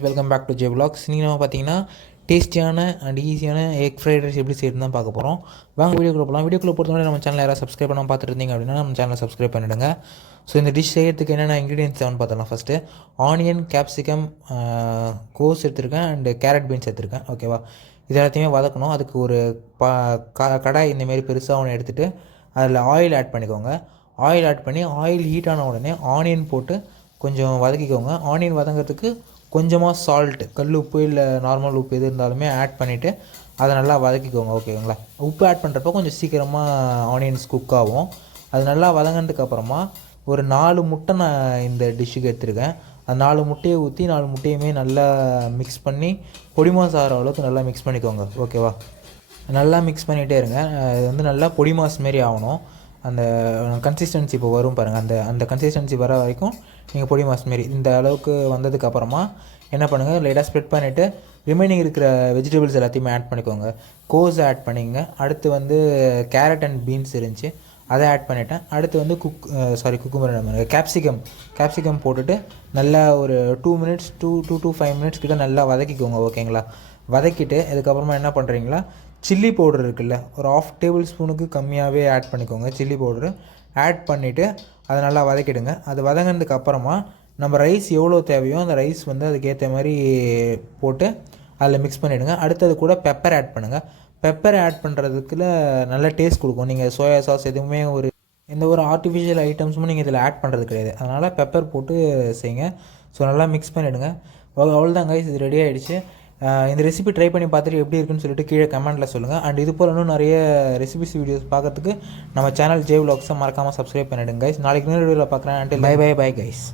Welcome back to J vlogs. நீங்கள் நம்ம பார்த்தீங்கன்னா டேஸ்டியான அண்ட் ஈஸியான எக் ஃப்ரைட் ரைஸ் எப்படி செய்யறது தான் பார்க்க போகிறோம். வாங்க வீடியோக்குள்ள போகலாம். வீடியோக்குள்ள பொறுத்தவரை நம்ம சேனல் யாராவது சப்ஸ்கிரைப் பண்ணாமல் பார்த்துட்டு இருந்தீங்க அப்படின்னா நம்ம சேனலை சப்ஸ்கிரைப் பண்ணிவிடுங்க. ஸோ இந்த டிஷ் செய்யறதுக்கு என்னென்ன இன்க்ரீடியன்ஸ் தேவைன்னு பார்த்தலாம். ஃபஸ்ட்டு ஆனியன், கேப்சிகம், கோஸ் எடுத்துருக்கேன் அண்டு கேரட் பீன்ஸ் எடுத்துருக்கேன். ஓகேவா, இது எல்லாத்தையுமே வதக்கணும். அதுக்கு ஒரு கடாய் இந்தமாரி பெருசாக ஒன்று எடுத்துகிட்டு அதில் ஆயில் ஆட் பண்ணிக்கோங்க. ஆயில் ஆட் பண்ணி ஆயில் ஹீட் ஆன உடனே ஆனியன் போட்டு கொஞ்சம் வதக்கிக்கோங்க. ஆனியன் வதங்கிறதுக்கு கொஞ்சமாக சால்ட்டு, கல் உப்பு இல்லை நார்மல் உப்பு எது இருந்தாலுமே ஆட் பண்ணிவிட்டு அதை நல்லா வதக்கிக்கோங்க. ஓகேங்களா, உப்பு ஆட் பண்ணுறப்போ கொஞ்சம் சீக்கிரமாக ஆனியன்ஸ் குக் ஆகும். அது நல்லா வதங்கினதுக்கப்புறமா ஒரு 4 முட்டை நான் இந்த டிஷ்ஷுக்கு எடுத்துருக்கேன். அந்த 4 முட்டையை ஊற்றி 4 முட்டையுமே நல்லா மிக்ஸ் பண்ணி பொடிமாஸ் ஆகிற அளவுக்கு நல்லா மிக்ஸ் பண்ணிக்கோங்க. ஓகேவா, நல்லா மிக்ஸ் பண்ணிகிட்டே இருங்க. அது வந்து நல்லா பொடிமாஸ் மாரி ஆகணும். அந்த கன்சிஸ்டன்சி இப்போ வரும் பாருங்கள், அந்த கன்சிஸ்டன்சி வர வரைக்கும் நீங்கள் பொடி மாஸ் மாரி இந்த அளவுக்கு வந்ததுக்கப்புறமா என்ன பண்ணுங்கள், லைட்டாக ஸ்ப்ரெட் பண்ணிவிட்டு ரிமைனிங் இருக்கிற வெஜிடபிள்ஸ் எல்லாத்தையுமே ஆட் பண்ணிக்கோங்க. கோஸ் ஆட் பண்ணிங்க. அடுத்து வந்து கேரட் அண்ட் பீன்ஸ் இருந்துச்சு, அதை ஆட் பண்ணிவிட்டேன். அடுத்து வந்து குக்கும்பர் கேப்சிகம் போட்டுட்டு நல்லா ஒரு 2 மினிட்ஸ் 2 to 5 மினிட்ஸ் கிட்ட நல்லா வதக்கிக்கோங்க. ஓகேங்களா, வதக்கிட்டு இதுக்கப்புறமா என்ன பண்ணுறீங்களா, சில்லி பவுடர் இருக்குல்ல, ஒரு 1/2 டேபிள் ஸ்பூனுக்கு கம்மியாகவே ஆட் பண்ணிக்கோங்க. சில்லி பவுடரு ஆட் பண்ணிவிட்டு அதை நல்லா வதக்கிடுங்க. அது வதங்கினதுக்கு அப்புறமா நம்ம ரைஸ் எவ்வளோ தேவையோ அந்த ரைஸ் வந்து அதுக்கேற்ற மாதிரி போட்டு அதில் மிக்ஸ் பண்ணிவிடுங்க. அடுத்தது கூட பெப்பர் ஆட் பண்ணுங்கள். பெப்பர் ஆட் பண்ணுறதுக்குள்ள நல்ல டேஸ்ட் கொடுக்கும். நீங்கள் சோயா சாஸ் எதுவுமே எந்த ஒரு ஆர்டிஃபிஷியல் ஐட்டம்ஸும் நீங்கள் இதில் ஆட் பண்ணுறது கிடையாது. அதனால் பெப்பர் போட்டு செய்யுங்க. ஸோ நல்லா மிக்ஸ் பண்ணிவிடுங்க. அவ்வளோதான் கைஸ், இது ரெடி ஆகிடுச்சு. இந்த ரெசிபி ட்ரை பண்ணி பார்த்துட்டு எப்படி இருக்குன்னு சொல்லிட்டு கீழே கமெண்ட்டில் சொல்லுங்கள். அண்ட் இது போல் இன்னும் நிறைய ரெசிபிஸ் வீடியோஸ் பார்க்கறதுக்கு நம்ம சேனல் ஜே விலாக்ஸை மறக்காமல் சப்ஸ்கிரைப் பண்ணிவிடுங்க கைஸ். நாளைக்கு இன்னொரு வீடியோவில் பார்க்குறேன். Bye guys.